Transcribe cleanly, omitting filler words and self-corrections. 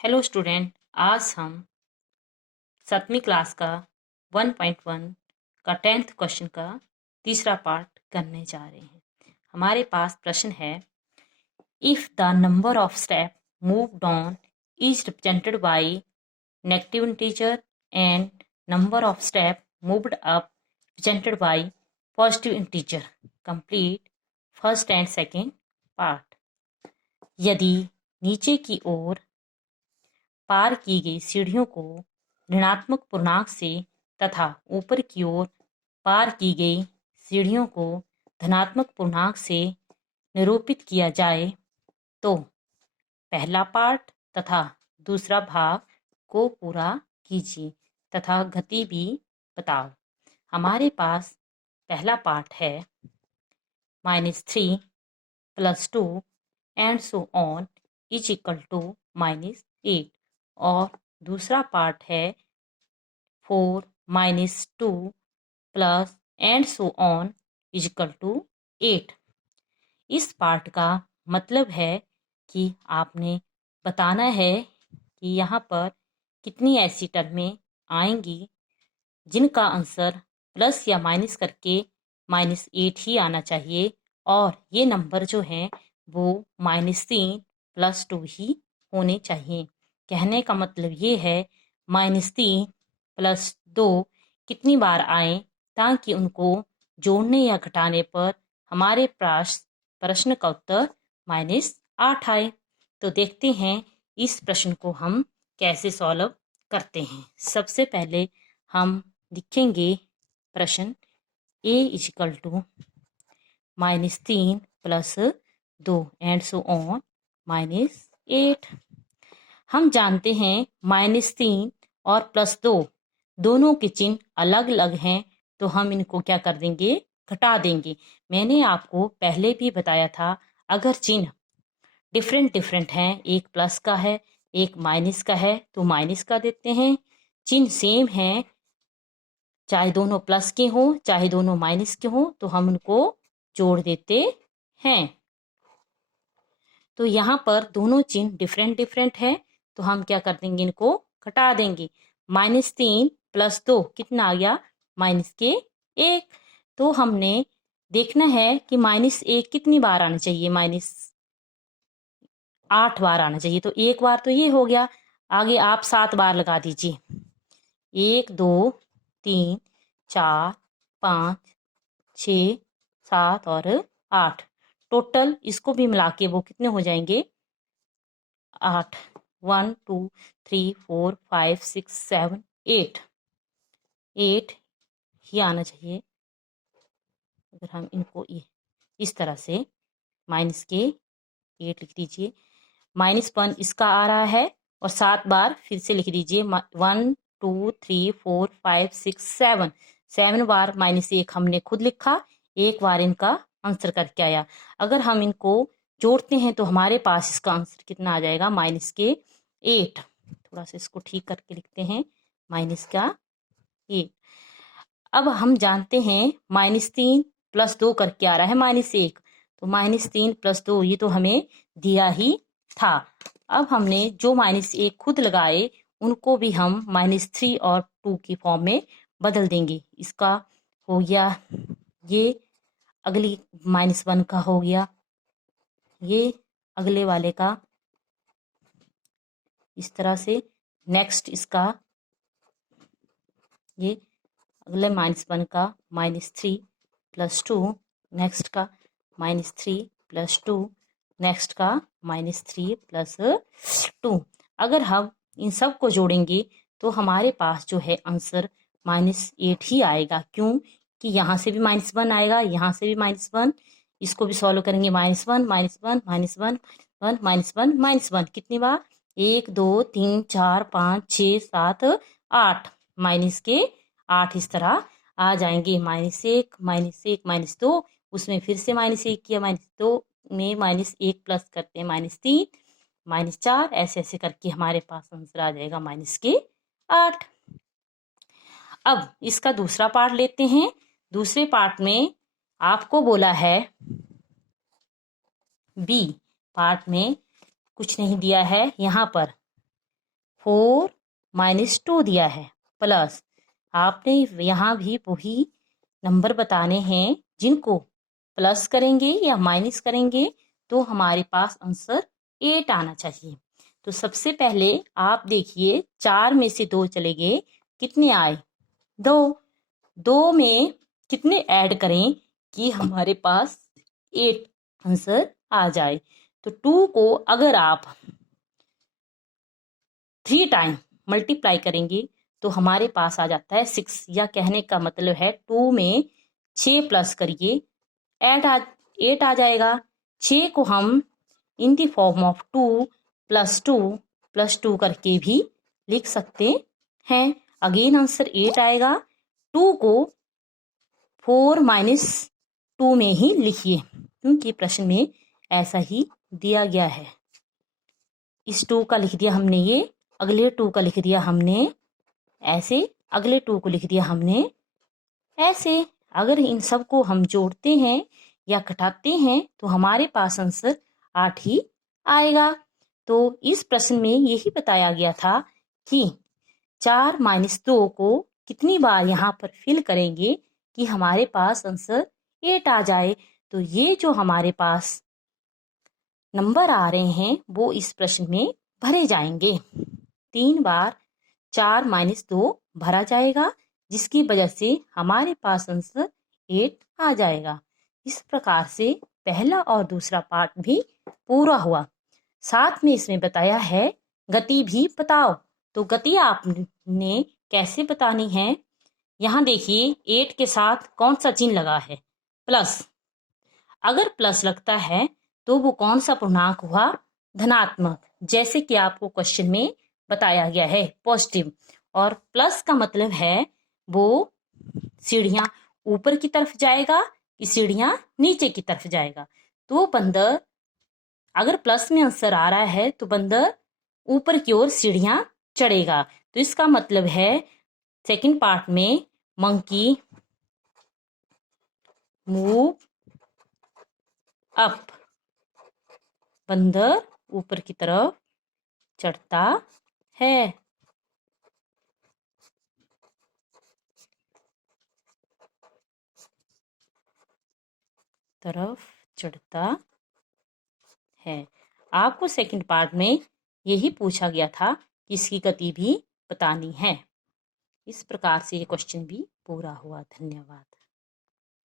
Hello student, आज हम 7वीं class का 1.1 का 10th क्वेश्चन का तीसरा पार्ट करने जा रहे हैं। हमारे पास प्रश्न है, if the number of step moved on is represented by negative integer and number of step moved up represented by positive integer, complete first and second part. यदि नीचे की ओर पार की गई सीढ़ियों को ऋणात्मक पूर्णांक से तथा ऊपर की ओर पार की गई सीढ़ियों को धनात्मक पूर्णांक से निरूपित किया जाए तो पहला पार्ट तथा दूसरा भाग को पूरा कीजिए तथा गति भी बताओ। हमारे पास पहला पार्ट है -3 + 2 and so on is equal to -8 और दूसरा पार्ट है 4 - 2 plus and so on is equal to 8। इस पार्ट का मतलब है कि आपने बताना है कि यहाँ पर कितनी ऐसी टर्में आएंगी जिनका आंसर प्लस या माइनस करके -8 ही आना चाहिए और ये नंबर जो हैं वो -3 + 2 ही होने चाहिए। कहने का मतलब ये है -3 + 2 कितनी बार आए ताकि उनको जोड़ने या घटाने पर हमारे पास प्रश्न का उत्तर -8 आए। तो देखते हैं इस प्रश्न को हम कैसे सॉल्व करते हैं। सबसे पहले हम लिखेंगे प्रश्न a = -3 + 2 एंड सो ऑन -8। हम जानते हैं -3 और +2 दोनों के चिन्ह अलग अलग हैं, तो हम इनको क्या कर देंगे, घटा देंगे। मैंने आपको पहले भी बताया था, अगर चिन्ह डिफरेंट हैं, एक प्लस का है एक माइनस का है तो माइनस का देते हैं। चिन्ह सेम हैं, चाहे दोनों प्लस के हों चाहे दोनों माइनस के हों, तो हम उनको जोड़ देते हैं। तो यहाँ पर दोनों चिन्ह डिफरेंट हैं, तो हम क्या कर देंगे, इनको घटा देंगे। -3 + 2 कितना आ गया, -1। तो हमने देखना है कि -1 कितनी बार आना चाहिए, -8 बार आना चाहिए। तो एक बार तो ये हो गया, आगे आप 7 बार लगा दीजिए। 1 2 3 4 5 6 7 और 8। टोटल इसको भी मिला के वो कितने हो जाएंगे, 8। 1 2 3 4 5 6 7 8 8 ही आना चाहिए। अगर हम इनको इस तरह से माइनस के 8 लिख दीजिए, -1 इसका आ रहा है और 7 बार फिर से लिख दीजिए। 1 2 3 4 5 6 7 7 बार -1 हमने खुद लिखा, एक बार इनका आंसर करके आया। अगर हम इनको जोड़ते हैं तो हमारे पास इसका आंसर कितना आ जाएगा, -8। थोड़ा सा इसको ठीक करके लिखते हैं, -8। अब हम जानते हैं -3 + 2 करके आ रहा है -1, तो -3 + 2 ये तो हमें दिया ही था। अब हमने जो -1 खुद लगाए उनको भी हम -3 और 2 की फॉर्म में बदल देंगे। इसका हो गया, ये अगली -1 का हो गया, ये अगले वाले का इस तरह से, नेक्स्ट इसका ये अगले -1 का -3 + 2, नेक्स्ट का -3 + 2, नेक्स्ट का -3 + 2। अगर हम इन सब को जोड़ेंगे तो हमारे पास जो है आंसर -8 ही आएगा। क्यों कि यहाँ से भी -1 आएगा, यहाँ से भी -1। इसको भी सॉल्व करेंगे, -1 -1 -1 -1 -1 कितनी बार, 1 2 3 4 5 6 7 8 माइनस के 8 इस तरह आ जाएंगे। -1 -1 -2, उसमें फिर से -1 किया, -2 में -1 प्लस करते हैं -3 -4, ऐसे ऐसे करके हमारे पास आंसर आ जाएगा -8। अब इसका दूसरा पार्ट लेते हैं। दूसरे पार्ट में आपको बोला है, बी पार्ट में कुछ नहीं दिया है यहाँ पर, 4 - 2 दिया है, प्लस आपने यहाँ भी वही नंबर बताने हैं जिनको प्लस करेंगे या माइनस करेंगे तो हमारे पास आंसर 8 आना चाहिए। तो सबसे पहले आप देखिए 4 में से 2 चले गए, कितने आए? 2। 2 में कितने ऐड करें कि हमारे पास 8 आंसर आ जाए? तो 2 को अगर आप 3 टाइम मल्टीप्लाई करेंगे तो हमारे पास आ जाता है 6, या कहने का मतलब है 2 में 6 प्लस करिए 8 आ जाएगा। 6 को हम इन द फॉर्म ऑफ 2 + 2 + 2 करके भी लिख सकते हैं। अगेन आंसर 8 आएगा। 2 को 4 - 2 में ही लिखिए क्योंकि प्रश्न में ऐसा ही दिया गया है। इस 2 का लिख दिया हमने, ये अगले 2 का लिख दिया हमने ऐसे, अगले 2 को लिख दिया हमने ऐसे। अगर इन सब को हम जोड़ते हैं या घटाते हैं तो हमारे पास आंसर 8 ही आएगा। तो इस प्रश्न में यही बताया गया था कि 4 - 2 को कितनी बार यहाँ पर फिल करेंगे कि हमारे पास आंसर 8 आ जाए। तो ये जो हमारे पास नंबर आ रहे हैं वो इस प्रश्न में भरे जाएंगे। 3 बार 4 - 2 भरा जाएगा जिसकी वजह से हमारे पास आंसर 8 आ जाएगा। इस प्रकार से पहला और दूसरा पार्ट भी पूरा हुआ। साथ में इसमें बताया है गति भी बताओ। तो गति आपने कैसे बतानी है? यहाँ देखिए 8 के साथ कौन सा चिन्ह लगा है? प्लस। अगर प्लस लगता है तो वो कौन सा पूर्णांक हुआ? धनात्मक, जैसे कि आपको क्वेश्चन में बताया गया है पॉजिटिव। और प्लस का मतलब है वो सीढ़ियां ऊपर की तरफ जाएगा कि सीढ़ियां नीचे की तरफ जाएगा। तो बंदर, अगर प्लस में आंसर आ रहा है तो बंदर ऊपर की ओर सीढ़ियां चढ़ेगा। तो इसका मतलब है सेकंड पार्ट में मंकी मूव अप, बंदर ऊपर की तरफ चढ़ता है। तरफ चढ़ता है। आपको सेकंड पार्ट में यही पूछा गया था कि इसकी गति भी बतानी है। इस प्रकार से ये क्वेश्चन भी पूरा हुआ। धन्यवाद।